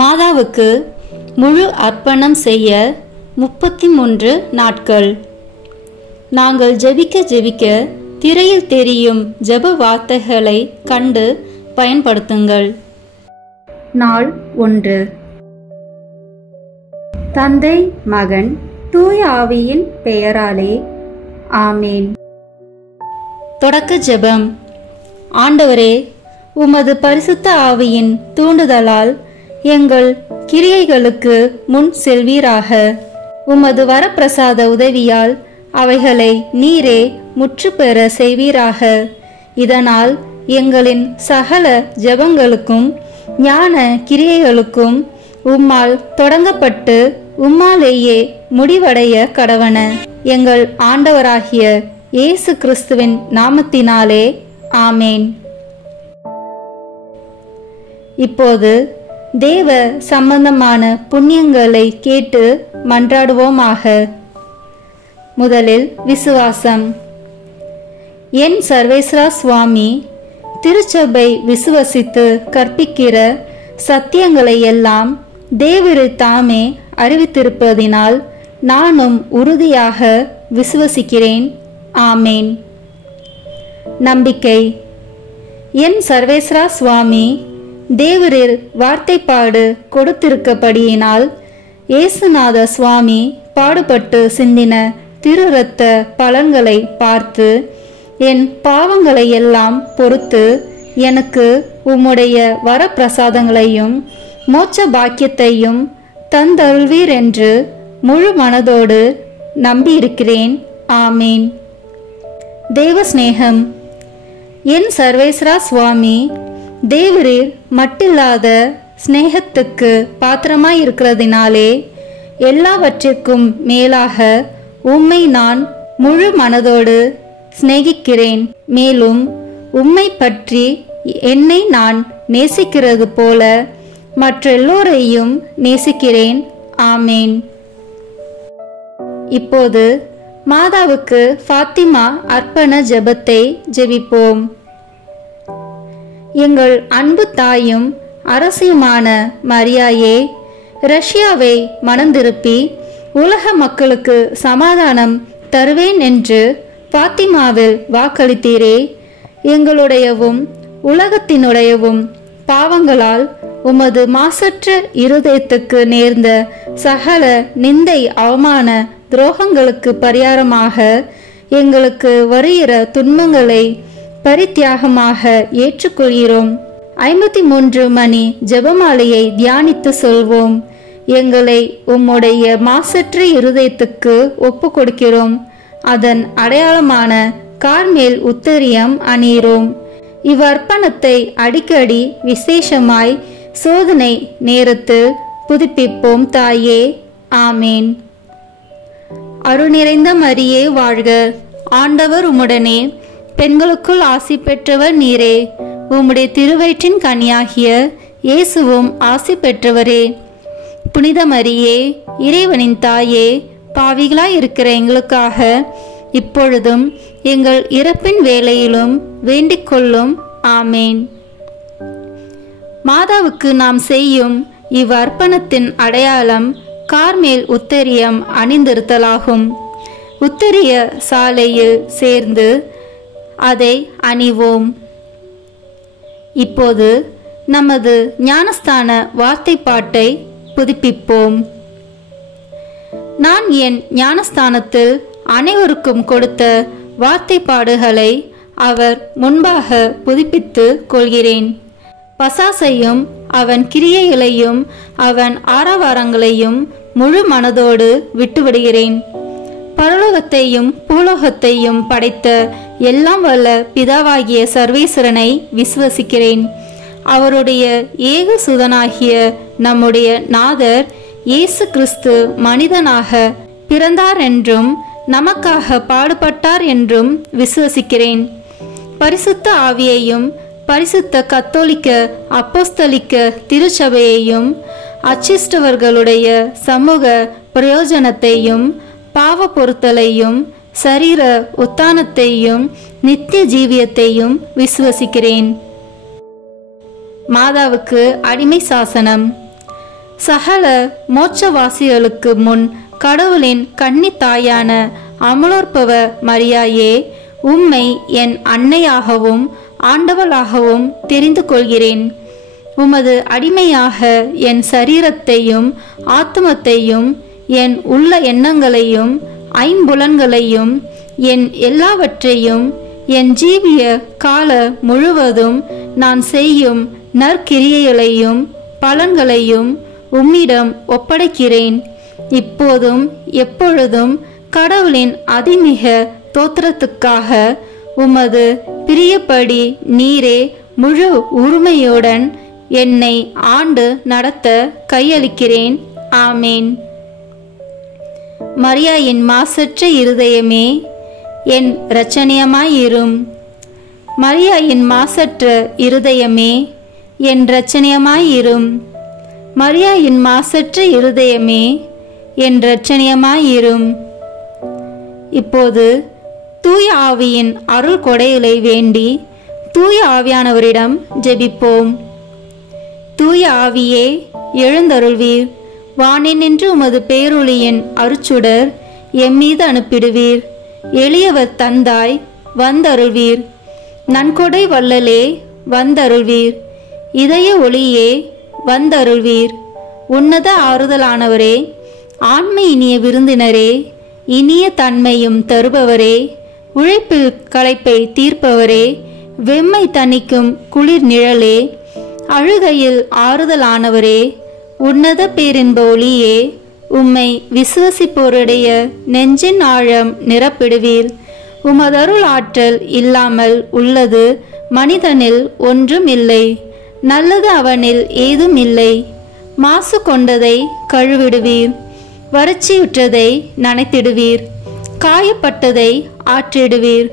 மாதாவுக்கு முழு அர்ப்பணம் செய்ய 33 நாட்கள். நாங்கள் ஜெபிக்க திரையில் தெரியும் ஜெப வார்த்தைகளை கண்டு பயன்படுத்துங்கள். நாள் 1. தந்தை, மகன், தூய ஆவியின் பெயராலே ஆமேன். தொடக்க ஜெபம். ஆண்டவரே, உமது பரிசுத்த ஆவியின் தூண்டுதலால் எங்கள் கிரியைகளுக்கு முன் செல்வீராக. உமது வரப்பிரசாத உதவியால் அவைகளை நீரே முற்று பெற செய்வீராக. இதனால் எங்களின் சகல ஜெபங்களுக்கும் ஞான கிரியைகளுக்கும் உம்மால் தொடங்கப்பட்டு உம்மாலேயே முடிவடைய கடவன. எங்கள் ஆண்டவராகிய இயேசு கிறிஸ்துவின் நாமத்தினாலே ஆமேன். இப்போது தேவ சம்பந்தமான புண்ணியங்களை கேட்டு மன்றாடுவோமாக. முதலில் விசுவாசம். என் சர்வேஸ்வரா சுவாமி, திருச்சபை விசுவசித்து கற்பிக்கிற சத்தியங்களை எல்லாம் தேவரு தாமே அறிவித்திருப்பதினால் நானும் உறுதியாக விசுவசிக்கிறேன். ஆமேன். நம்பிக்கை. என் சர்வேஸ்வரா சுவாமி, தேவரில் வார்த்தைப்பாடு கொடுத்திருக்கப்படியினால் இயேசுநாத சுவாமி பாடுபட்டு சிந்தின திரு இரத்த பலன்களை பார்த்து என் பாவங்களை எல்லாம் பொறுத்து எனக்கு உம்முடைய வரப்பிரசாதங்களையும் மோட்ச பாக்கியத்தையும் தந்தருள்வீர் என்று முழு மனதோடு நம்பியிருக்கிறேன். ஆமேன். தேவ சிநேகம். என் சர்வேஸ்வரா சுவாமி, தேவரீர் மட்டில்லாத ஸ்நேகத்துக்கு பாத்திரமாயிருக்கிறதினாலே எல்லாவற்றிற்கும் மேலாக உம்மை நான் முழு மனதோடு சிநேகிக்கிறேன். மேலும் உம்மை பற்றி என்னை நான் நேசிக்கிறது போல மற்றெல்லோரையும் நேசிக்கிறேன். ஆமேன். இப்போது மாதாவுக்கு ஃபாத்திமா அர்ப்பண ஜெபத்தை ஜெபிப்போம். எங்கள் அன்பு தாயும் அரசியுமான மரியாயே, ரஷ்யாவை மனந்திருப்பி உலக மக்களுக்கு சமாதானம் தருவேன் என்று ஃபாத்திமாவில் வாக்களித்தீரே. எங்களுடையவும் உலகத்தினுடையவும் பாவங்களால் உமது மாசற்ற இருதயத்துக்கு நேர்ந்த சகல நிந்தை, அவமான, துரோகங்களுக்கு பரிகாரமாக எங்களுக்கு வருகிற துன்பங்களை பரித்தியாகமாக ஏற்றுக்கொள்கிறோம். 53 மணி ஜெபமாலையை தியானித்து சொல்வோம். எங்களை உம்முடைய மாசற்ற இருதயத்துக்கு ஒப்பு கொடுக்கிறோம். அதன் அடையாளமான கார்மேல் உத்தரியம் அணியிறோம். இவ்வர்ப்பணத்தை அடிக்கடி விசேஷமாய் சோதனை நேரத்தில் புதுப்பிப்போம் தாயே. ஆமேன். அருள் நிறைந்த மரியே வாழ்க. ஆண்டவர் உம்முடனே, பெண்களுக்குள் ஆசி பெற்றவர் நீரே. உம்முடைய திருவயிற்றின் கனியாகிய இயேசுவும் ஆசி பெற்றவரே. புனித மரியே, இறைவனின் தாயே, பாவிகளாய் இருக்கிற எங்களுக்காக இப்பொழுதும் எங்கள் இறப்பின் வேளையிலும் வேண்டிக் கொள்ளும். ஆமேன். மாதாவுக்கு நாம் செய்யும் இவ்வர்ப்பணத்தின் அடையாளம் கார்மேல் உத்தரியம் அணிந்திருத்தலாகும். உத்தரிய சாலையில் சேர்ந்து அதை அணிவோம். இப்போது நமது ஞானஸ்தான வார்த்தைப்பாட்டை புதுப்பிப்போம். நான் என் ஞானஸ்தானத்தில் அனைவருக்கும் கொடுத்த வார்த்தைப்பாடுகளை அவர் முன்பாக புதுப்பித்து கொள்கிறேன். பசாசையும் அவன் கிரியைகளையும் அவன் ஆரவாரங்களையும் முழு மனதோடு விட்டுவிடுகிறேன். பரலோகத்தையும் பூலோகத்தையும் படைத்த எல்லாம் வல்ல பிதாவாகிய சர்வேஸ்வரனை விசுவசிக்கிறேன். அவருடைய ஏக சுதனாகிய நம்முடைய நாதர் இயேசு கிறிஸ்து மனிதனாக பிறந்தார் என்றும் நமக்காக பாடுபட்டார் என்றும் விசுவசிக்கிறேன். பரிசுத்த ஆவியையும் பரிசுத்த கத்தோலிக்க அப்போஸ்தலிக்க திருச்சபையையும் அச்சிஷ்டவர்களுடைய சமூக பிரயோஜனத்தையும் பாவ பொறுத்தலையும் சரீர உத்தானத்தையும் நித்திய ஜீவியத்தையும் விசுவசிக்கிறேன். மாதாவுக்கு அடிமை சாசனம். சகல மோட்சவாசிகளுக்கு முன் கடவுளின் கன்னி தாயான அமலோற்பவ மரியாயே, உம்மை என் அன்னையாகவும் ஆண்டவளாகவும் தெரிந்து கொள்கிறேன். உமது அடிமையாக என் சரீரத்தையும் ஆத்மத்தையும் என் உள்ள எண்ணங்களையும் ஐம்புலன்களையும் என் எல்லாவற்றையும் என் ஜீவிய கால முழுவதும் நான் செய்யும் நற்கிரியைகளையும் பலன்களையும் உம்மிடம் ஒப்படைக்கிறேன். இப்போதும் எப்பொழுதும் கடவுளின் அதிமிக தோத்திரத்துக்காக உமது பிரியப்படி நீரே முழு உரிமையுடன் என்னை ஆண்டு நடத்த கையளிக்கிறேன். ஆமேன். மரியாயின் மாசற்ற இருதயமே, என் இரட்சணியமாயிரும். மரியாயின் மாசற்ற இருதயமே, என் இரட்சணியமாயிரும். மரியாயின் மாசற்ற இருதயமே, என் இரட்சணியமாயிரும். இப்போது தூய ஆவியின் அருள் கொடைகளை வேண்டி தூய ஆவியானவரிடம் ஜெபிப்போம். தூய ஆவியே, எழுந்தருள்வீர். வானினின்று உமது பேரொளியின் அருச்சுடர் எம்மீது அனுப்பிடுவீர். எளியவர் தந்தாய், வந்தருள்வீர். நன்கொடை வள்ளலே, வந்தருள்வீர். இதய ஒளியே, வந்தருள்வீர். உன்னத ஆறுதலானவரே, ஆண்மை இனிய விருந்தினரே, இனிய தன்மையும் தருபவரே, உழைப்பில் களைப்பை தீர்ப்பவரே, வெம்மை தணிக்கும் குளிர் நிழலே, அழுகையில் ஆறுதலானவரே, உன்னத பேரின்ப ஒளியே, உம்மை விசுவசிப்போருடைய நெஞ்சின் ஆழம் நிரப்பிடுவீர். உமதருள் ஆற்றல் இல்லாமல் உள்ளது மனிதனில் ஒன்றும் இல்லை. நல்லது அவனில் ஏதும் இல்லை. மாசு கொண்டதை கழுவிடுவீர். வறட்சியுற்றதை நனைத்திடுவீர். காயப்பட்டதை ஆற்றிடுவீர்.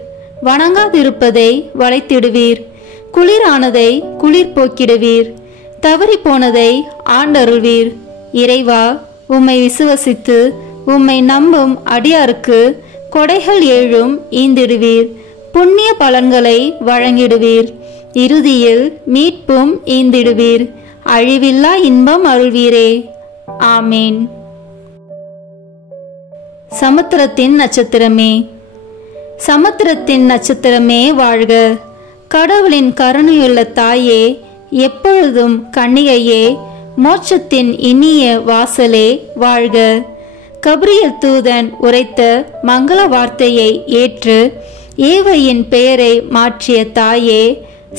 வணங்காதிருப்பதை வளைத்திடுவீர். குளிரானதை குளிர் போக்கிடுவீர். தவறி போனதை ஆண்டருள்வீர். இறைவா, உம்மை விசுவசித்து உம்மை நம்பும் அடியாருக்கு கொடைகள் ஏழும் ஈந்திடுவீர். புண்ணிய பலன்களை வழங்கிடுவீர். இறுதியில் மீட்பும் ஈந்திடுவீர். அழிவில்லா இன்பம் அருள்வீரே. ஆமேன். சமுத்திரத்தின் நட்சத்திரமே, சமுத்திரத்தின் நட்சத்திரமே வாழ்க. கடவுளின் கருணையுள்ள தாயே, எப்பொழுதும் கன்னிகையே, மோட்சத்தின் இனிய வாசலே வாழ்க. கபிரியல் தூதன் உரைத்த மங்கள வார்த்தையை ஏற்று ஏவையின் பெயரை மாற்றிய தாயே,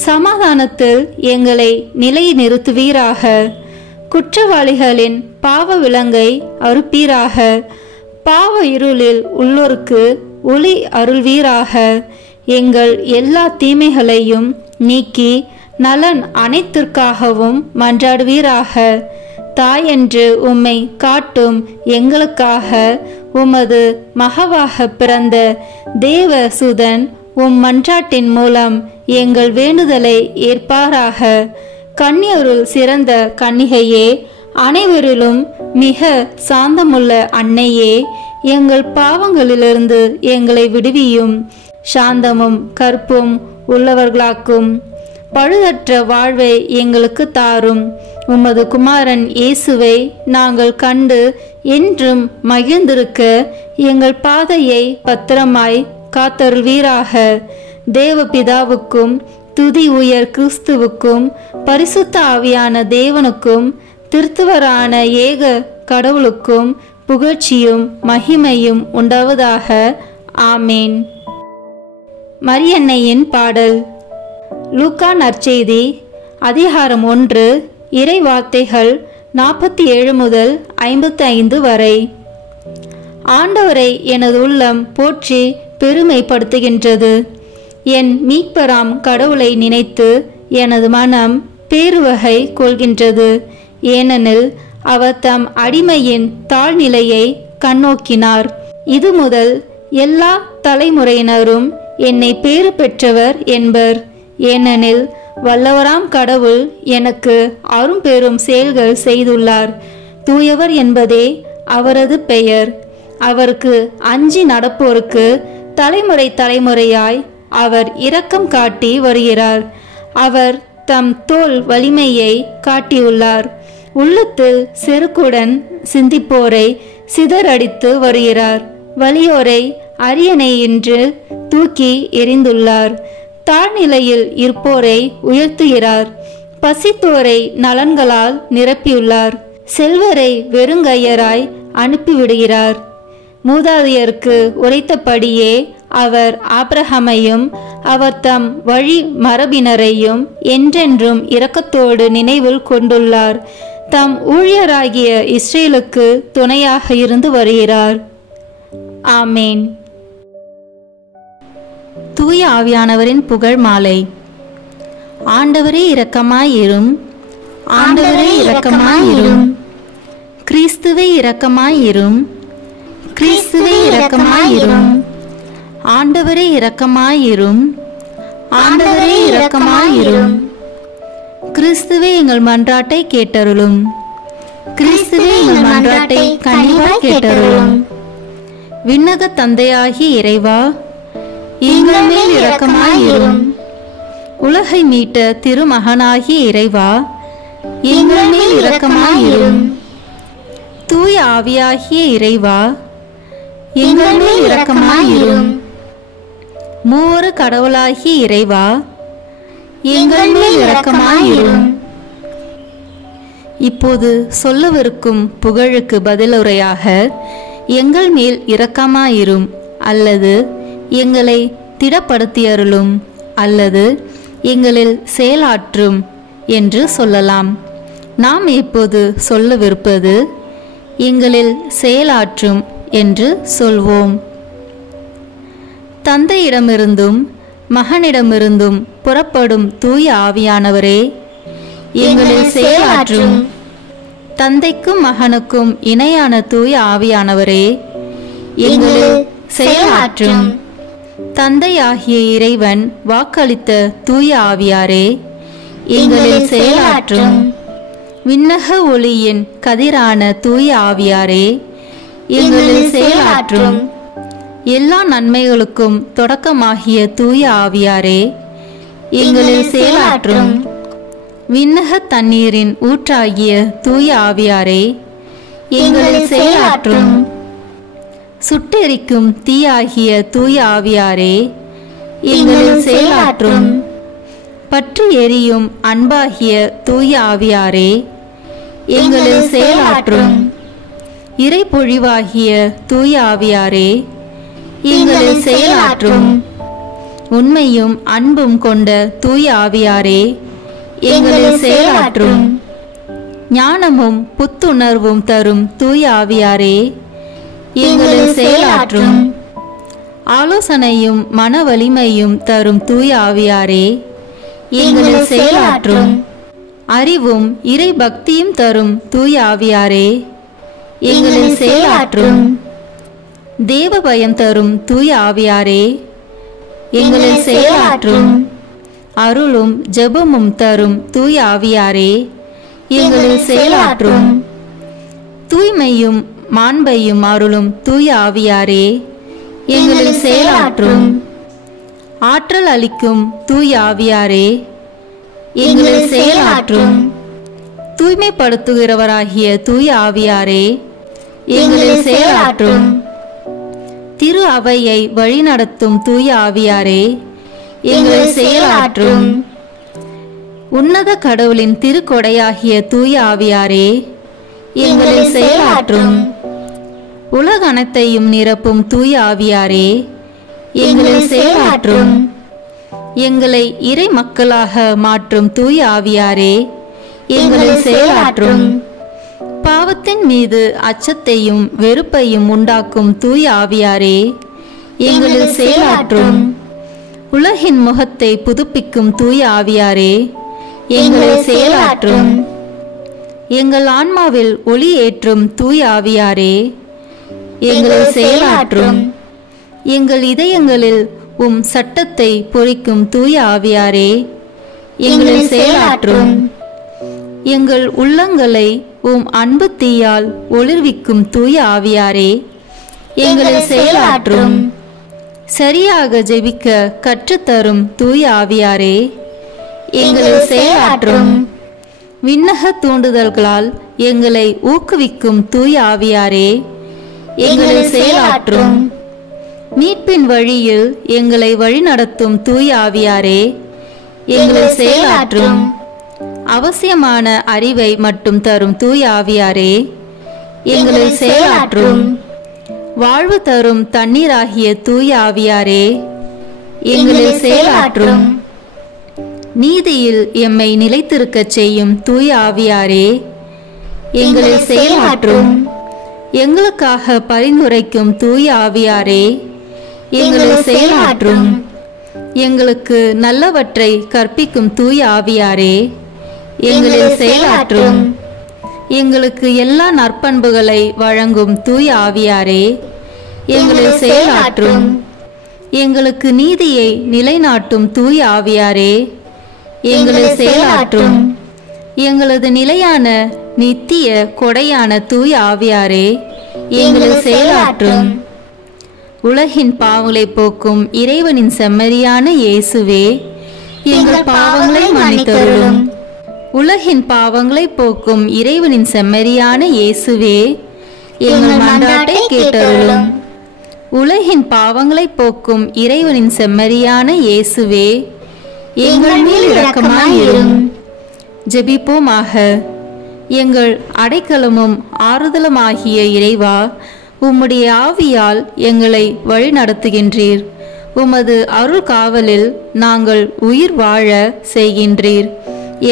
சமாதானத்தில் எங்களை நிலை நிறுத்துவீராக. குற்றவாளிகளின் பாவ விலங்கை அறுப்பீராக. பாவ இருளில் உள்ளோருக்கு ஒளி அருள்வீராக. எங்கள் எல்லா தீமைகளையும் நீக்கி நலன் அனைத்திற்காகவும் மன்றாடுவீராக. தாயென்று உம்மை காட்டும் எங்களுக்காக உமது மகவாக பிறந்த தேவ சுதன் உம் மன்றாட்டின் மூலம் எங்கள் வேண்டுதலை ஏற்பாராக. கன்னியருள் சிறந்த கன்னிகையே, அனைவரிலும் மிக சாந்தமுள்ள அன்னையே, எங்கள் பாவங்களிலிருந்து எங்களை விடுவியும். சாந்தமும் கற்பும் உள்ளவர்களாக்கும். பழுதற்ற வாழ்வை எங்களுக்கு தாரும். உமது குமாரன் இயேசுவை நாங்கள் கண்டு என்றும் மகிழ்ந்திருக்க எங்கள் பாதையை பத்திரமாய் காத்தருள்வீராக. தேவபிதாவுக்கும் துதி உயர் கிறிஸ்துவுக்கும் பரிசுத்த ஆவியான தேவனுக்கும் திருத்துவரான ஏக கடவுளுக்கும் புகழ்ச்சியும் மகிமையும் உண்டாவதாக. ஆமேன். மரியன்னையின் பாடல். லூக்கா நற்செய்தி அதிகாரம் 1 இறை வார்த்தைகள் 47 முதல் 55 வரை. ஆண்டவரை எனது உள்ளம் போற்றி பெருமைப்படுத்துகின்றது. என் மீட்பராம் கடவுளை நினைத்து எனது மனம் பேருவகை கொள்கின்றது. ஏனெனில் அவர் தம் அடிமையின் தாழ்நிலையை கண்ணோக்கினார். இது முதல் எல்லா தலைமுறையினரும் என்னை பேறு பெற்றவர் என்பர். ஏனெனில் வல்லவராம் கடவுள் எனக்கு அரும்பெரும் செயல்கள் செய்துள்ளார். தூயவர் என்பதே அவரது பெயர். அவருக்கு அஞ்சி நடப்போருக்கு தலைமுறை தலைமுறையாய் அவர் இரக்கம் காட்டி வருகிறார். அவர் தம் தோள் வலிமையை காட்டியுள்ளார். உள்ளத்தில் செருக்குடன் சிந்திப்போரை சிதறடித்து வருகிறார். வலியோரை அரியணை என்று தூக்கி எறிந்துள்ளார். தாழ்நிலையில் இருப்போரை உயர்த்துகிறார். பசித்தோரை நலன்களால் நிரப்பியுள்ளார். செல்வரை வெறுங்கையராய் அனுப்பிவிடுகிறார். மூதாதையருக்கு உரைத்தபடியே அவர் ஆபிரகாமையும் அவர் தம் வழி மரபினரையும் என்றென்றும் இரக்கத்தோடு நினைவில் கொண்டுள்ளார். தம் ஊழியராகிய இஸ்ரேலுக்கு துணையாக இருந்து வருகிறார். ஆமேன். தூய ஆவியானவரின் புகழ் மாலை. ஆண்டவரே இரக்கமாயிரும், ஆண்டவரே இரக்கமாயிரும், கிறிஸ்துவே இரக்கமாயிரும், கிறிஸ்துவே இரக்கமாயிரும், ஆண்டவரே இரக்கமாயிரும், ஆண்டவரே இரக்கமாயிரும், கிறிஸ்துவே எங்கள் மன்றாட்டை கேட்டருளும், கிறிஸ்துவே எங்கள் மன்றாட்டை கனிவாய் கேட்டருளும். விண்ணக தந்தையாகி இறைவா, எங்கள் மேல் இரக்கமாயிரும். உலகை மீட்ட திருமகனாகி இறைவா, எங்கள் மேல் இரக்கமாயிரும். தூய ஆவியாகிய இறைவா, எங்கள் மேல் இரக்கமாயிரும். மூவரு கடவுளாகிய இறைவா, எங்கள் மேல் இரக்கமாயிரும். இப்போது சொல்லவிருக்கும் புகழுக்கு பதிலுரையாக எங்கள் மேல் இரக்கமாயிரும் அல்லது எங்களை திடப்படுத்தியருளும் அல்லது எங்களில் செயலாற்றும் என்று சொல்லலாம். நாம் இப்போது சொல்லவிருப்பது எங்களில் செயலாற்றும் என்று சொல்வோம். தந்தையிடமிருந்தும் மகனிடமிருந்தும் புறப்படும் தூய ஆவியானவரே, எங்களில் செயலாற்றும். தந்தைக்கும் மகனுக்கும் இணையான தூய ஆவியானவரே, எங்களில் செயலாற்றும். தந்தையாகிய இறைவன் வாக்களித்த தூய ஆவியாரே, எங்களில் செயலாற்றும். விண்ணக ஒளியின் கதிரான தூய ஆவியாரே, எங்களில் செயலாற்றும். எல்லா நன்மைகளுக்கும் தொடக்கமாகிய தூய ஆவியாரே, எங்களில் செயலாற்றும். விண்ணக தண்ணீரின் ஊற்றாகிய தூய ஆவியாரே, எங்களில் செயலாற்றும். சுட்டெரிக்கும் தீயாகிய தூய ஆவியாரே, எங்களில் செயலாற்றும். பற்றி எரியும் அன்பாகிய தூய ஆவியாரே, எங்களில் செயலாற்றும். இறை பொழிவாகிய தூய ஆவியாரே, எங்களில் செயலாற்றும். உண்மையும் அன்பும் கொண்ட தூய ஆவியாரே, எங்களில் செயலாற்றும். ஞானமும் புத்துணர்வும் தரும் தூய ஆவியாரே, எங்களில் செயலாற்றும். ஆலோசனையும் மன வலிமையும் தரும் தூய ஆவியாரே, எங்களில் செயலாற்றும். அறிவும் இறை பக்தியும் தரும் தூய ஆவியாரே, எங்களில் செயலாற்றும். தேவ பயம் தரும் தூய ஆவியாரே, எங்களில் செயலாற்றும். அருளும் ஜெபமும் தரும் தூய ஆவியாரே, எங்களில் செயலாற்றும். தூய்மையும் மாண்பையும் அருளும் தூய ஆவியாரே, எங்களில் செயலாற்றும். ஆற்றல் அளிக்கும் தூய ஆவியாரே, எங்களில் செயலாற்றும். தூய்மைப்படுத்துகிறவராகிய தூய ஆவியாரே, எங்களில் செயலாற்றும். திரு அவையை வழிநடத்தும் தூய ஆவியாரே, எங்களில் செயலாற்றும். உன்னத கடவுளின் திருக்கொடையாகிய தூய ஆவியாரே, எங்களில் செயலாற்றும். உலக அனைத்தையும் நிரப்பும் தூய ஆவியாரே, எங்களில் செயலாற்றும். எங்களை இறை மக்களாக மாற்றும் தூய ஆவியாரே, எங்களில் செயலாற்றும். பாவத்தின் மீது அச்சத்தையும் வெறுப்பையும் உண்டாக்கும் தூய ஆவியாரே, எங்களில் செயலாற்றும். உலகின் முகத்தை புதுப்பிக்கும் தூய ஆவியாரே, எங்களில் செயலாற்றும். எங்கள் ஆன்மாவில் ஒளி ஏற்றும் தூய ஆவியாரே, எங்களில் செயலாற்றும். எங்கள் இதயங்களில் உம் சட்டத்தை பொறிக்கும் தூய ஆவியாரே, எங்களில் செயலாற்றும். எங்கள் உள்ளங்களை உம் அன்பு தீயால் ஒளிர்விக்கும் தூய ஆவியாரே, எங்களில் செயலாற்றும். சரியாக ஜெபிக்க கற்றுத்தரும் தூய ஆவியாரே, எங்களில் செயலாற்றும். விண்ணக தூண்டுதல்களால் எங்களை ஊக்குவிக்கும் தூய ஆவியாரே, எங்களில் செயலாற்றும். மீட்பின் வழியில் எங்களை வழிநடத்தும் தூய ஆவியாரே, எங்களில் செயலாற்றும். அவசியமான அறிவை மட்டும் தரும் தூய ஆவியாரே, எங்களில் செயலாற்றும். வாழ்வு தரும் தண்ணீராகிய தூய ஆவியாரே, எங்களில் செயலாற்றும். நீதியில் எம்மை நிலைத்திருக்கச் செய்யும் தூய ஆவியாரே, எங்களில் செயலாற்றும். எங்களுக்காக பரிந்துரைக்கும் தூய ஆவியாரே, எங்களில் செயலாற்றும். எங்களுக்கு நல்லவற்றை கற்பிக்கும் தூய ஆவியாரே, எங்களில் செயலாற்றும். எங்களுக்கு எல்லா நற்பண்புகளை வழங்கும் தூய ஆவியாரே, எங்களில் செயலாற்றும். எங்களுக்கு நீதியை நிலைநாட்டும் தூய ஆவியாரே, எங்களில் செயலாற்றும். எங்களது நிலையான நித்திய கொடையான தூய ஆவியாரே, எங்களில் செயலாற்றும். உலகின் பாவங்களை போக்கும் இறைவனின் செம்மறியான இயேசுவே, எங்கள் பாவங்களை மன்னித்தருளும். உலகின் பாவங்களை போக்கும் இறைவனின் செம்மறியான இயேசுவே, எங்கள் மன்றாட்டை கேட்டருளும். உலகின் பாவங்களை போக்கும் இறைவனின் செம்மறியான இயேசுவே, எங்கள் மேல் இரக்கமாயிரும். ஜெபிப்போமாக. எங்கள் அடைக்கலமும் ஆறுதலுமாகிய இறைவா, உம்முடைய ஆவியால் எங்களை வழிநடத்துகின்றீர். உமது அருள் காவலில் நாங்கள் உயிர் வாழ செய்கின்றீர்.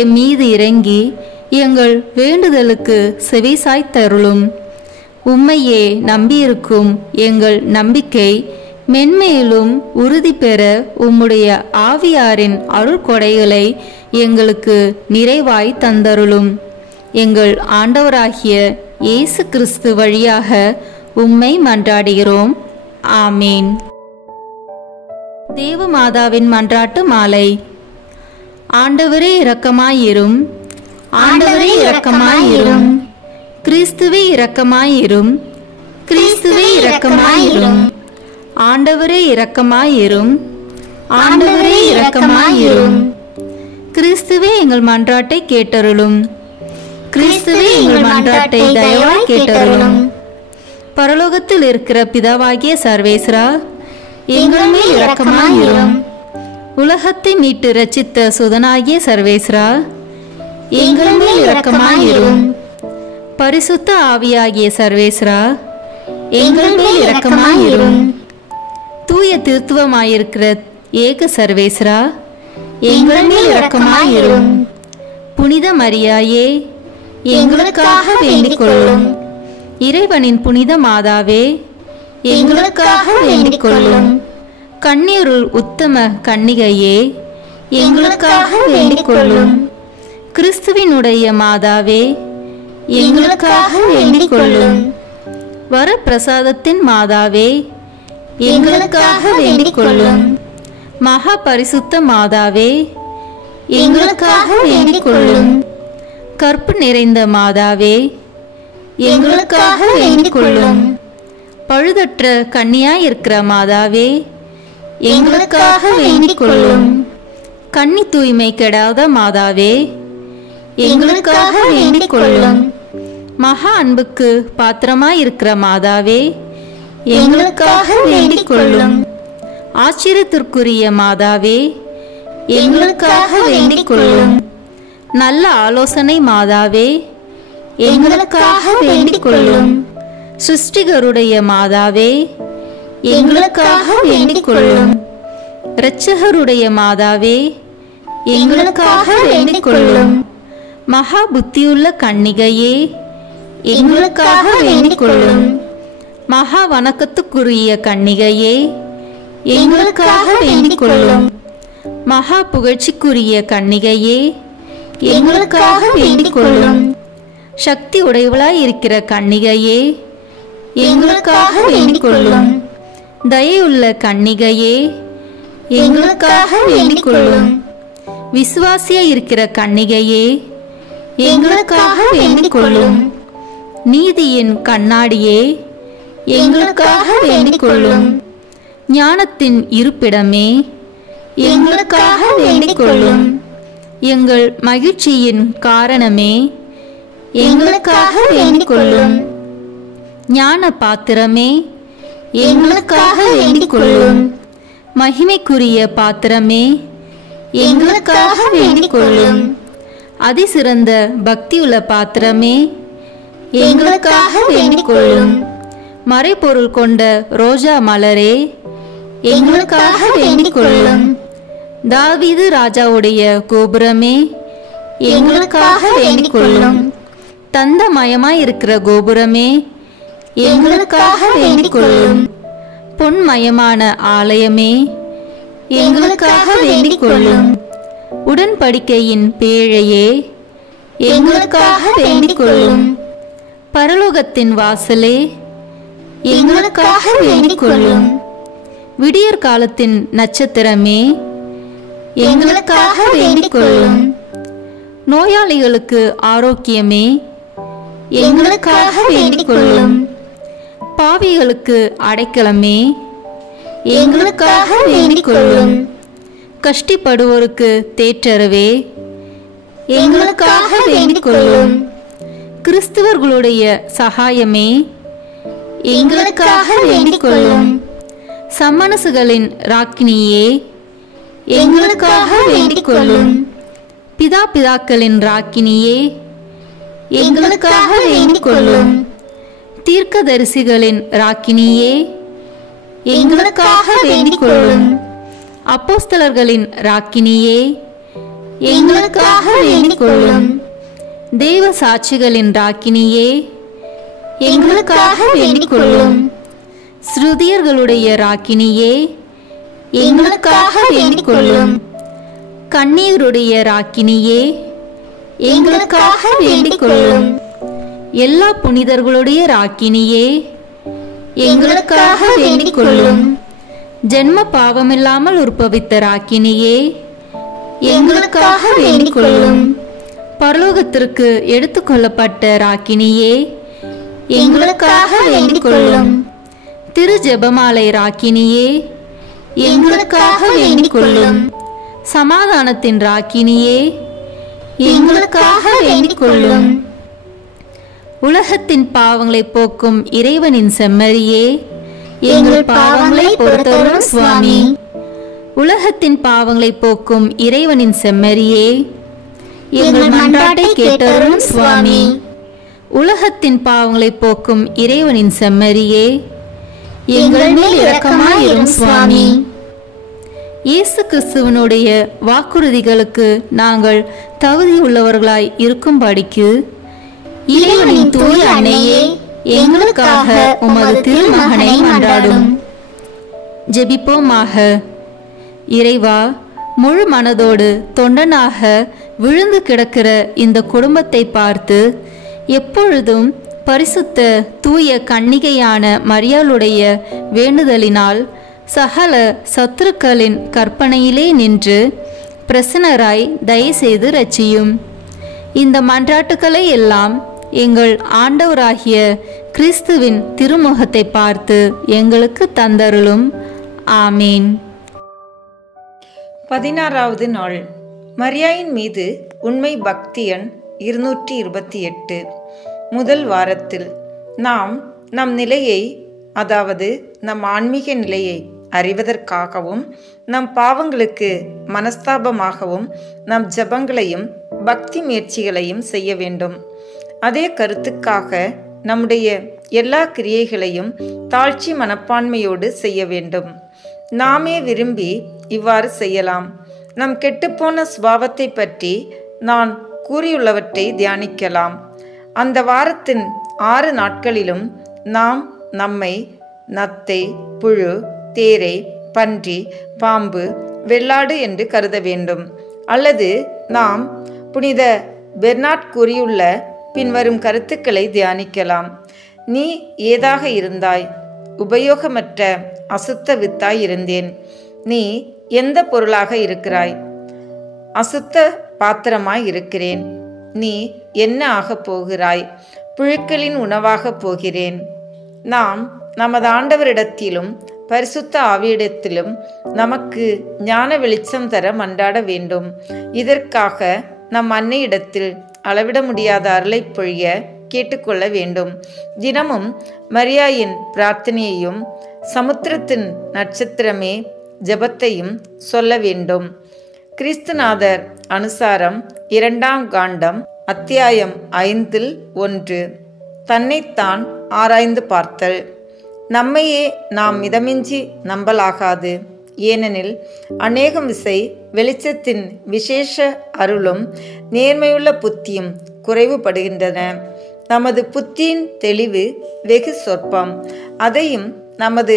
எம் மீது இறங்கி எங்கள் வேண்டுதலுக்கு செவிசாய்த்தருளும். உம்மையே நம்பியிருக்கும் எங்கள் நம்பிக்கை மென்மேலும் உறுதி பெற உம்முடைய ஆவியாரின் அருள்கொடைகளை எங்களுக்கு நிறைவாய் தந்தருளும். எங்கள் ஆண்டவராகிய இயேசு கிறிஸ்து வழியாக உம்மை மன்றாடுகிறோம். ஆமேன். தேவமாதாவின் மன்றாட்டு மாலை. ஆண்டவரே இரக்கமாயிரும். ஆண்டவரே இரக்கமாயிரும். கிறிஸ்துவே இரக்கமாயிரும். கிறிஸ்துவே இரக்கமாயிரும். ஆண்டவரே இரக்கமாயிரும். ஆண்டவரே இரக்கமாயிரும். கிறிஸ்துவே எங்கள் மன்றாட்டை கேட்டருளும். கிறிஸ்துவே எங்கள் மன்றாட்டை தயவாய் கேட்டருளும். பரலோகத்தில் இருக்கிற பிதாவாகிய சர்வேஸ்வரா, எங்கள் மேல் இரக்கமாயிரும். உலகத்தை மீட்டு ரட்சித்த சுதனாகிய சர்வேஸ்வரா, எங்கள் மேல் இரக்கமாயிரும். பரிசுத்த ஆவியாகிய சர்வேஸ்வரா, எங்கள் மேல் இரக்கமாயிரும். தூய திருத்துவமாயிருக்கிற ஏக சர்வேஸ்வரா, எங்கள் மேல் இரக்கமாயிரும். புனித மரியாயே, எங்களுக்காக வேண்டிக் கொள்ளும். இறைவனின் புனித மாதாவே, எங்களுக்காக வேண்டிக் கொள்ளும். கன்னியருள் உத்தம கன்னிகையே, எங்களுக்காக வேண்டிக் கொள்ளும். கிறிஸ்துவினுடைய மாதாவே, எங்களுக்காக வேண்டிக் கொள்ளும். வரப்பிரசாதத்தின் மாதாவே, எங்களுக்காக வேண்டிக் கொள்ளும். மகா பரிசுத்த மாதாவே, எங்களுக்காக வேண்டிக் கொள்ளும். கற்பு நிறைந்த மாதாவே, எங்களுக்காக வேண்டிக் கொள்ளும். பழுதற்ற கன்னியாயிருக்கிற மாதாவே, எங்களுக்காக வேண்டிக் கொள்ளும். கன்னி தூய்மை கெடாத மாதாவே, எங்களுக்காக வேண்டிக் கொள்ளும். மகா அன்புக்கு பாத்திரமாயிருக்கிற மாதாவே, எங்களுக்காக வேண்டிக் கொள்ளும். ஆச்சரியத்திற்குரிய மாதாவே, எங்களுக்காக வேண்டிக் கொள்ளும். நல்ல ஆலோசனை மாதாவே, எங்களுக்காக வேண்டிக் கொள்ளும். சிருஷ்டிகருடைய மாதாவே, எங்களுக்காக வேண்டிக் கொள்ளும். இரட்சகருடைய மாதாவே, எங்களுக்காக வேண்டிக் கொள்ளும். மகா புத்தியுள்ள கன்னிகையே, எங்களுக்காக வேண்டிக் கொள்ளும். மகா வணக்கத்துக்குரிய கன்னிகையே, எங்களுக்காக வேண்டிக் கொள்ளும். மகா புகழ்ச்சிக்குரிய கன்னிகையே, எங்களுக்காக வேண்டிக் கொள்ளும். சக்தி உடையவளாய் இருக்கிற கன்னிகையே, எங்களுக்காக வேண்டிக் கொள்ளும். தயையுள்ள கன்னிகையே, எங்களுக்காக வேண்டிக் கொள்ளும். விசுவாசியாய் இருக்கிற கன்னிகையே, எங்களுக்காக வேண்டிக் கொள்ளும். நீதியின் கண்ணாடியே, எங்களுக்காக வேண்டிக் கொள்ளும். ஞானத்தின் இருப்பிடமே, எங்களுக்காக வேண்டிக் கொள்ளும். எங்கள் மகிழ்ச்சியின் காரணமே, எங்களுக்காக வேண்டிக் கொள்ளும். ஞான பாத்திரமே, எங்களுக்காக வேண்டிக் கொள்ளும். மகிமைக்குரிய பாத்திரமே, எங்களுக்காக வேண்டிக் கொள்ளும். அதிசிறந்த பக்தியுள்ள பாத்திரமே, எங்களுக்காக வேண்டிக் கொள்ளும். மறைபொருள் கொண்ட ரோஜா மலரே, எங்களுக்காக வேண்டிக் கொள்ளும். தாவீது ராஜாவுடைய கோபுரமே, எங்களுக்காக வேண்டிக் கொள்ளும். தந்தமயமாய் இருக்கிற கோபுரமே, எங்களுக்காக வேண்டிக் கொள்ளும். பொன்மயமான ஆலயமே, எங்களுக்காக வேண்டிக் கொள்ளும். உடன்படிக்கையின் பேழையே, எங்களுக்காக வேண்டிக் கொள்ளும். பரலோகத்தின் வாசலே, எங்களுக்காக வேண்டிக் கொள்ளும். விடியற் காலத்தின் நட்சத்திரமே, எங்களுக்காக வேண்டிக் கொள்ளும். நோயாளிகளுக்கு ஆரோக்கியமே, எங்களுக்காக வேண்டிக் கொள்ளும். பாவிகளுக்கு அடைக்கலமே, எங்களுக்காக வேண்டிக் கொள்ளும். கஷ்டப்படுவோருக்கு தேற்றரவே, எங்களுக்காக வேண்டிக் கொள்ளும். கிறிஸ்தவர்களுடைய சகாயமே, எங்களுக்காக வேண்டிக் கொள்ளும். சம்மனசுகளின் ராக்கினியே, எங்களுக்காக வேண்டிக் கொள்ளும். பிதாக்களின் ராக்கினியே, எங்களுக்காக வேண்டிக் கொள்ளும். தீர்க்கதரிசிகளின் ராக்கினியே, எங்களுக்காக வேண்டிக் கொள்ளும். அப்போஸ்தலர்களின் ராக்கினியே, எங்களுக்காக வேண்டிக் கொள்ளும். தேவ சாட்சிகளின் ராக்கினியே, எங்களுக்காக வேண்டிக் கொள்ளும். ஸ்ருதியர்களுடைய ராக்கினியே, எங்களுக்காக வேண்டிக் கொள்ளும். கண்ணீருடைய ராக்கினியே, எங்களுக்காக வேண்டிக் கொள்ளும். எல்லா புனிதர்களுடைய ராக்கினியே, எங்களுக்காக வேண்டிக் கொள்ளும். ஜென்ம பாவமில்லாமல் உற்பவித்த ராக்கினியே, எங்களுக்காக வேண்டிக் கொள்ளும். பரலோகத்திற்கு எடுத்துக்கொள்ளப்பட்ட ராக்கினியே, எங்களுக்காக வேண்டிக் கொள்ளும். திரு ஜெபமாலை ராக்கினியே, எங்களுக்காக வேண்டிக் கொள்ளும். சமாதானத்தின் ராக்கினியே, எங்களுக்காக வேண்டிக் கொள்ளும். உலகத்தின் பாவங்களை போக்கும் இறைவனின் செம்மறியே, எங்கள் பாவங்களை பொறுத்தருளும் சுவாமி. உலகத்தின் பாவங்களை போக்கும் இறைவனின் செம்மறியே, எங்கள் மன்றாட்டை கேட்டருளும் சுவாமி. உலகத்தின் பாவங்களை போக்கும் இறைவனின் செம்மறியே, எங்கள் மேல் இரக்கமாயிரும் சுவாமி. இயேசு கிறிஸ்துவனுடைய வாக்குறுதிகளுக்கு நாங்கள் தகுதியுள்ளவர்களாய் இருக்கும்படிக்கு இறைவனின் தூய அன்னையே, எங்களுக்காக உமது திருமகனை மன்றாடும். ஜெபிப்போமாக. இறைவா, முழு மனதோடு தொண்டனாக விழுந்து கிடக்கிற இந்த குடும்பத்தை பார்த்து எப்பொழுதும் பரிசுத்த தூய கன்னிகையான மரியாளுடைய வேண்டுதலினால் சகல சத்துருக்களின் கற்பனையிலே நின்று பிரசன்னராய் தயவுசெய்து ரட்சியும். இந்த மன்றாட்டுக்களை எல்லாம் எங்கள் ஆண்டவராகிய கிறிஸ்துவின் திருமுகத்தை பார்த்து எங்களுக்கு தந்தருளும். ஆமீன். 16வது நாள். மரியாயின் மீது உண்மை பக்தி எண் 228. முதல் வாரத்தில் நாம் நம் நிலையை, அதாவது நம் ஆன்மீக நிலையை அறிவதற்காகவும் நம் பாவங்களுக்கு மனஸ்தாபமாகவும் நம் ஜபங்களையும் பக்தி முயற்சிகளையும் செய்ய வேண்டும். அதே கருத்துக்காக நம்முடைய எல்லா கிரியைகளையும் தாழ்ச்சி மனப்பான்மையோடு செய்ய வேண்டும். நாமே விரும்பி இவ்வாறு செய்யலாம். நம் கெட்டுப்போன சுபாவத்தை பற்றி நான் கூறியுள்ளவற்றை தியானிக்கலாம். அந்த வாரத்தின் 6 நாட்களிலும் நாம் நம்மை நத்தை, புழு, தேரை, பன்றி, பாம்பு, வெள்ளாடு என்று கருத வேண்டும். அல்லது நாம் புனித பெர்னாட் கூறியுள்ள பின்வரும் கருத்துக்களை தியானிக்கலாம். நீ ஏதாக இருந்தாய்? உபயோகமற்ற அசுத்த வித்தாய் இருந்தேன். நீ எந்த பொருளாக இருக்கிறாய்? அசுத்த பாத்திரமாய் இருக்கிறேன். நீ என்ன ஆகப் போகிறாய்? புழுக்களின் உணவாகப் போகிறேன். நாம் நமது ஆண்டவரிடத்திலும் பரிசுத்த ஆவியிடத்திலும் நமக்கு ஞான வெளிச்சம் தர மன்றாட வேண்டும். இதற்காக நம் அன்னையிடத்தில் அளவிட முடியாத அருளை பொழிய கேட்டுக்கொள்ள வேண்டும். தினமும் மரியாயின் பிரார்த்தனையையும் சமுத்திரத்தின் நட்சத்திரமே ஜெபத்தையும் சொல்ல வேண்டும். கிறிஸ்துநாதர் அனுசாரம் 2ஆம் காண்டம் அத்தியாயம் 5:1. தன்னைத்தான் ஆராய்ந்து பார்த்தல். நம்மையே நாம் மிதமின்றி நம்பலாகாது. ஏனெனில் அநேகம் விசை வெளிச்சத்தின் விசேஷ அருளும் நேர்மையுள்ள புத்தியும் குறைவுபடுகின்றன. நமது புத்தியின் தெளிவு வெகு சொற்பம். அதையும் நமது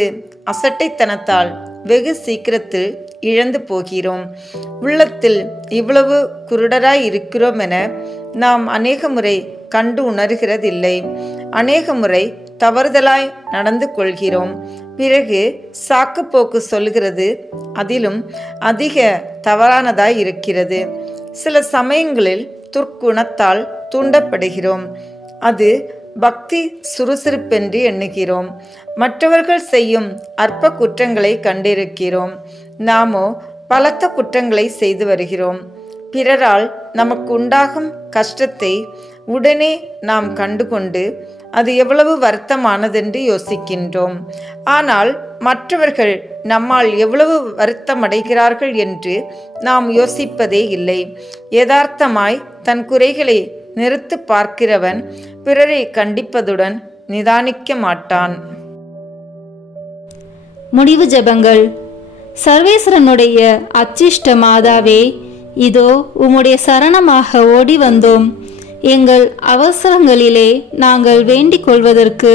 அசட்டைத்தனத்தால் வெகு சீக்கிரத்தில் இழந்து போகிறோம். உள்ளத்தில் இவ்வளவு குருடராய் இருக்கிறோம் என நாம் அநேக முறை கண்டு உணர்கிறதில்லை. அநேக முறை தவறுதலாய் நடந்து கொள்கிறோம். பிறகு சாக்குப்போக்கு சொல்கிறது அதிலும் அதிக தவறானதாய் இருக்கிறது. சில சமயங்களில் துர்க்குணத்தால் தூண்டப்படுகிறோம். அது பக்தி சுறுசுறுப்பென்று எண்ணுகிறோம். மற்றவர்கள் செய்யும் அற்ப குற்றங்களை கண்டிருக்கிறோம். நாமோ பலத்த குற்றங்களை செய்து வருகிறோம். பிறரால் நமக்கு உண்டாகும் கஷ்டத்தை உடனே நாம் கண்டுகொண்டு அது எவ்வளவு வருத்தமானதென்று யோசிக்கின்றோம். ஆனால் மற்றவர்கள் நம்மால் எவ்வளவு வருத்தமடைகிறார்கள் என்று நாம் யோசிப்பதே இல்லை. யதார்த்தமாய் தன் குறைகளை நிறுத்து பார்க்கிறவன் பிறரை கண்டிப்பதுடன் நிதானிக்க மாட்டான். முடிவு ஜெபங்கள். சர்வேஸ்வரனுடைய அச்சிஷ்ட மாதாவே, இதோ உம்முடைய சரணமாக ஓடி வந்தோம். எங்கள் அவசரங்களிலே நாங்கள் வேண்டிக் கொள்வதற்கு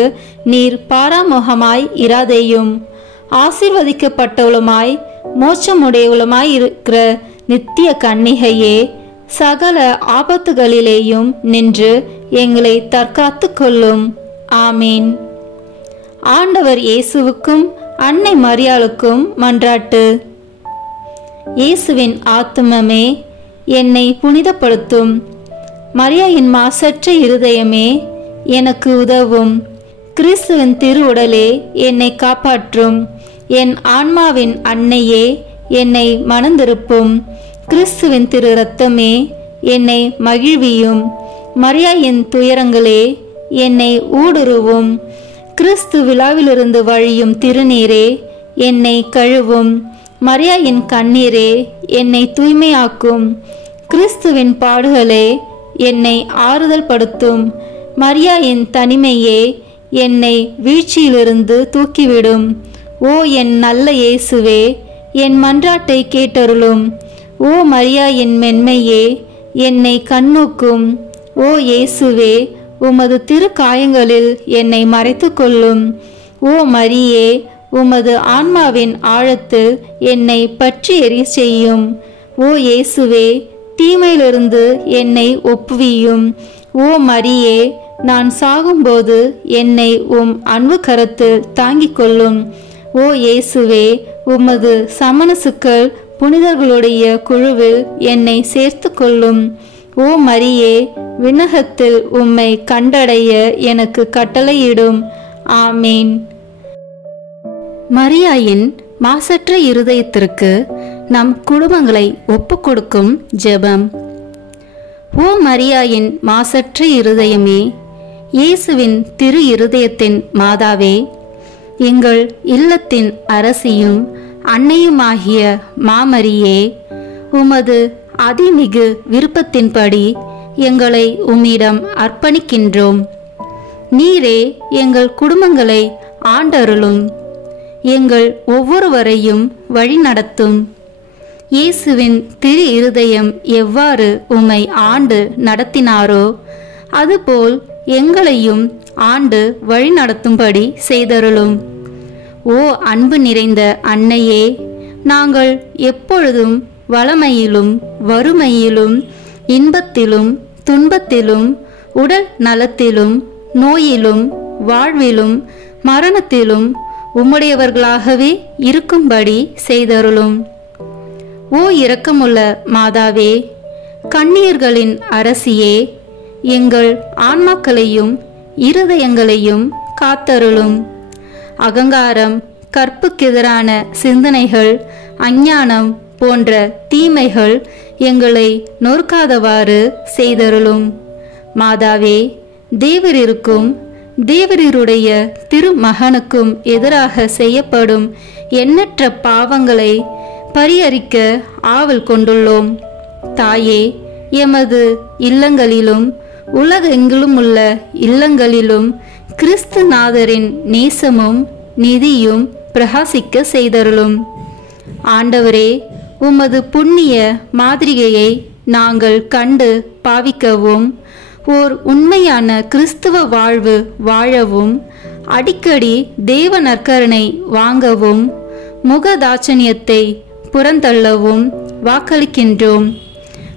நீர் பாராமுகமாய் இராதேயும். ஆசீர்வதிக்கப்பட்டவளுமாய் மோட்சமுடையவளுமாய் இருக்கிற நித்திய கன்னிகையே, சகல ஆபத்துகளிலேயும் நின்று எங்களை தற்காத்து கொள்ளும். ஆமீன். ஆண்டவர் இயேசுவுக்கும் அன்னை மரியாளுக்கும் மன்றாட்டு. இயேசுவின் ஆத்துமமே, என்னை புனிதப்படுத்தும். மரியாயின் மாசற்ற இருதயமே, எனக்கு உதவும். கிறிஸ்துவின் திருவுடலே, என்னை காப்பாற்றும். என் ஆன்மாவின் அன்னையே, என்னை மணந்திருப்பும். கிறிஸ்துவின் திரு இரத்தமே, என்னை மகிழ்வியும். மரியாயின் துயரங்களே, என்னை ஊடுருவும். கிறிஸ்து விழாவிலிருந்து வழியும் திருநீரே, என்னை கழுவும். மரியாயின் கண்ணீரே, என்னை தூய்மையாக்கும். கிறிஸ்துவின் பாடுகளே, என்னை ஆறுதல் படுத்தும். மரியாயின் தனிமையே, என்னை வீழ்ச்சியிலிருந்து தூக்கிவிடும். ஓ என் நல்ல இயேசுவே, என் மன்றாட்டை கேட்டருளும். ஓ மரியாயின் மென்மையே, என்னை கண்ணோக்கும். ஓ இயேசுவே, உமது திரு காயங்களில் என்னை மறைத்து கொள்ளும். ஓ மரியே, உமது ஆன்மாவின் ஆழத்தில் என்னை பற்றி எரிய செய்யும். ஓ இயேசுவே, தீமையிலிருந்து என்னை ஒப்புவியும். ஓ மரியே, நான் சாகும்போது என்னை உம் அன்பு கரத்தில் தாங்கிக் கொள்ளும். ஓ இயேசுவே, உமது சமணசுக்கள் புனிதர்களுடைய குழுவில் என்னை சேர்த்து கொள்ளும். ஓ மரியே, விண்ணகத்தில் உம்மை கண்டடைய எனக்கு கட்டளையிடும். ஆமீன். மரியாயின் மாசற்ற இருதயத்திற்கு நம் குடும்பங்களை ஒப்புக்கொடுக்கும் ஜெபம். ஓ மரியாயின் மாசற்ற இருதயமே, இயேசுவின் திரு இருதயத்தின் மாதாவே, எங்கள் இல்லத்தின் அரசியும் அன்னையுமாகிய மாமரியே, உமது அதிமிகு விருப்பத்தின்படி எங்களை உம்மிடம் அர்ப்பணிக்கின்றோம். நீரே எங்கள் குடும்பங்களை ஆண்டருளும். எங்கள் ஒவ்வொருவரையும் வழிநடத்தும். இயேசுவின் திரு இருதயம் எவ்வாறு உம்மை ஆண்டு நடத்தினாரோ அதுபோல் எங்களையும் ஆண்டு வழிநடத்தும்படி செய்தருளும். ஓ அன்பு நிறைந்த அன்னையே, நாங்கள் எப்பொழுதும் வளமையிலும் வறுமையிலும் இன்பத்திலும் துன்பத்திலும் உடல் நலத்திலும் நோயிலும் வாழ்விலும் மரணத்திலும் உம்முடையவர்களாகவே இருக்கும்படி செய்தருளும். ஓ இரக்கமுள்ள மாதாவே, கண்ணீர்களின் அரசியே, எங்கள் ஆன்மாக்களையும் இருதயங்களையும் காத்தருளும். அகங்காரம், கற்புக்கெதிரான சிந்தனைகள், அஞ்ஞானம் போன்ற தீமைகள் எங்களை நொறுக்காதவாறு செய்தருளும். மாதாவே, தேவரிற்கும் தேவரீருடைய திருமகனுக்கும் எதிராக செய்யப்படும் எண்ணற்ற பாவங்களை பரிஹரிக்க ஆவல் கொண்டுள்ளோம். தாயே, எமது இல்லங்களிலும் உலகெங்கிலும் உள்ள இல்லங்களிலும் கிறிஸ்துநாதரின் நேசமும் நீதியும் பிரகாசிக்க செய்தருளும். ஆண்டவரே, உமது புண்ணிய மாதிரிகையை நாங்கள் கண்டு பாவிக்கவும், ஓர் உண்மையான கிறிஸ்துவ வாழ்வு வாழவும், அடிக்கடி தேவ நற்கருணை வாங்கவும், முகதாட்சணியத்தை புறந்தள்ளவும் வாக்களிக்கின்றோம்.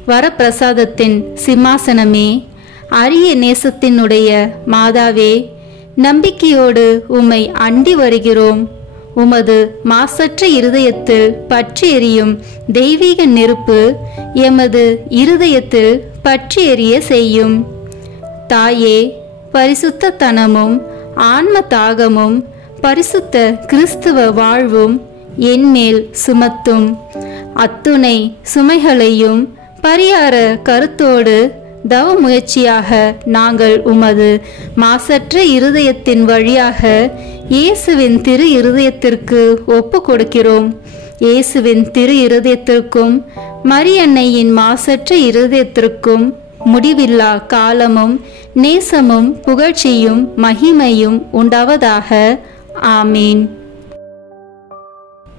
வரப்பிரசாதத்தின் சிம்மாசனமே, அரிய நேசத்தினுடைய மாதாவே, நம்பிக்கையோடு உம்மை அண்டி வருகிறோம். உமது மாசற்ற இருதயத்தில் பற்றி எரியும் தெய்வீக நெருப்பு எமது இருதயத்தில் பற்றி எரிய செய்யும். தாயே, பரிசுத்தத்தனமும் ஆன்ம தாகமும் பரிசுத்த கிறிஸ்துவ வாழ்வும் என்மேல் சுமத்தும். அத்துணை சுமைகளையும் பரிகார கருத்தோடு தவ முயற்சியாக நாங்கள் உமது மாசற்ற இருதயத்தின் வழியாக இயேசுவின் திரு இருதயத்திற்கு ஒப்பு கொடுக்கிறோம். இயேசுவின் திரு இருதயத்திற்கும் மரியன்னையின் மாசற்ற இருதயத்திற்கும் முடிவில்லா காலமும் நேசமும் புகழ்ச்சியும் மகிமையும் உண்டாவதாக. ஆமீன்.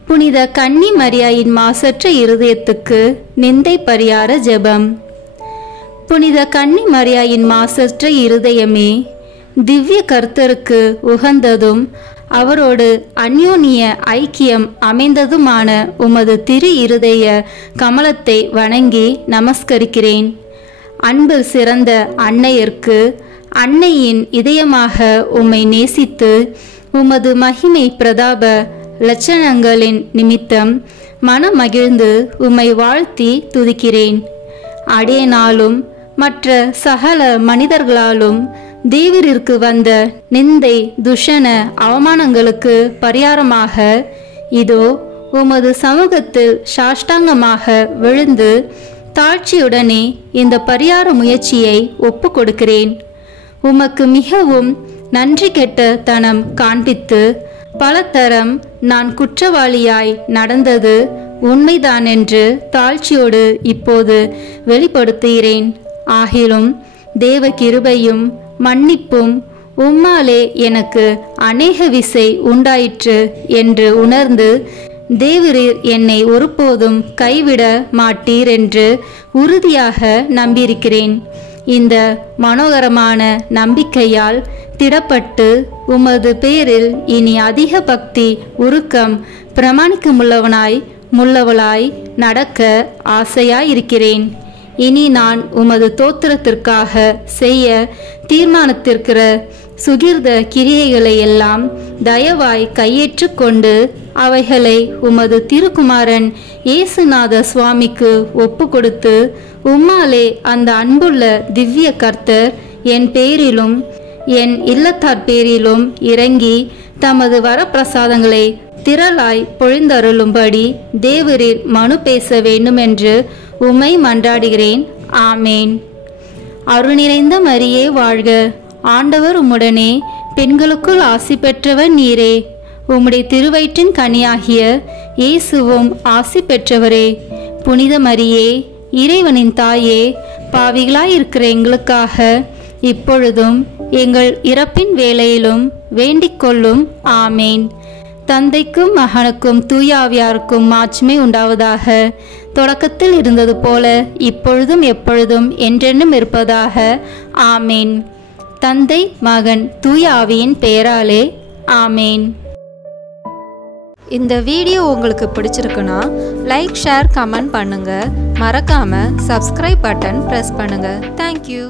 புனித கன்னி மரியாயின் மாசற்ற இருதயத்துக்கு நிந்தை பரிகார ஜெபம். புனித கன்னி மரியாயின் மாசற்ற இருதயமே, திவ்ய கர்த்தருக்கு உகந்ததும் அவரோடு அந்யோன்ய ஐக்கியம் அமைந்ததுமான உமது திரு இருதய கமலத்தை வணங்கி நமஸ்கரிக்கிறேன். அன்பு சிறந்த அன்னையர்க்கு அன்னையின் இதயமாக உம்மை நேசித்து உமது மகிமை பிரதாப லட்சணங்களின் நிமித்தம் மனமகிழ்ந்து உம்மை வாழ்த்தி துதிக்கிறேன். அடியேனாலும் மற்ற சகல மனிதர்களாலும் தேவரிற்கு வந்த நிந்தை துஷண அவமானங்களுக்கு பரிகாரமாக இதோ உமது சமூகத்தில் சாஷ்டாங்கமாக விழுந்து தாழ்ச்சியுடனே இந்த பரிகார முயற்சியை ஒப்பு கொடுக்கிறேன். உமக்கு மிகவும் நன்றி கெட்ட தனம் காண்பித்து பலதரம் நான் குற்றவாளியாய் நடந்தது உண்மைதான் என்று தாழ்ச்சியோடு இப்போது வெளிப்படுத்துகிறேன். ஆகிலும் தேவ கிருபையும் மன்னிப்பும் உம்மாலே எனக்கு அநேக விசை உண்டாயிற்று என்று உணர்ந்து தேவரீர் என்னை ஒருபோதும் கைவிட மாட்டீர் என்று உறுதியாக நம்பியிருக்கிறேன். இந்த மனோகரமான நம்பிக்கையால் திடப்பட்டு உமது பேரில் இனி அதிக பக்தி உருக்கம் பிரமாணிக்கமுள்ளவளாய் நடக்க ஆசையாயிருக்கிறேன். இனி நான் உமது தோத்திரத்திற்காக செய்ய தீர்மானித்திருக்கிற சுகிர்த கிரியைகளை எல்லாம் தயவாய் கையேற்று கொண்டு அவைகளை உமது திருக்குமாரன் இயேசுநாத சுவாமிக்கு ஒப்பு கொடுத்து உம்மாலே அந்த அன்புள்ள திவ்ய கர்த்தர் என் பேரிலும் என் இல்லத்தார் பேரிலும் இறங்கி தமது வரப்பிரசாதங்களை திரளாய் பொழிந்தருளும்படி தேவரீர் மனு பேச வேண்டுமென்று உம்மை மன்றாடுகிறேன். ஆமேன். அருள் நிறைந்த மரியே வாழ்க, ஆண்டவர் உம்முடனே, பெண்களுக்குள் ஆசி பெற்றவர் நீரே. உம்முடைய திருவயிற்றின் கனியாகிய இயேசுவும் ஆசி பெற்றவரே. புனித மரியே, இறைவனின் தாயே, பாவிகளாயிருக்கிற எங்களுக்காக இப்பொழுதும் எங்கள் இறப்பின் வேளையிலும் வேண்டிக் கொள்ளும். ஆமேன். தந்தைக்கும் மகனுக்கும் தூய ஆவியாருக்கும் மாட்சிமை உண்டாவதாக. தொடக்கத்தில் இருந்தது போல இப்பொழுதும் எப்பொழுதும் என்றென்றும் இருப்பதாக. ஆமேன். தந்தை, மகன், தூய ஆவியின் பெயராலே. ஆமேன். இந்த வீடியோ உங்களுக்கு பிடிச்சிருக்குன்னா லைக், ஷேர், கமெண்ட் பண்ணுங்க. மறக்காம சப்ஸ்கிரைப் பட்டன் பிரஸ் பண்ணுங்க. தேங்க்யூ.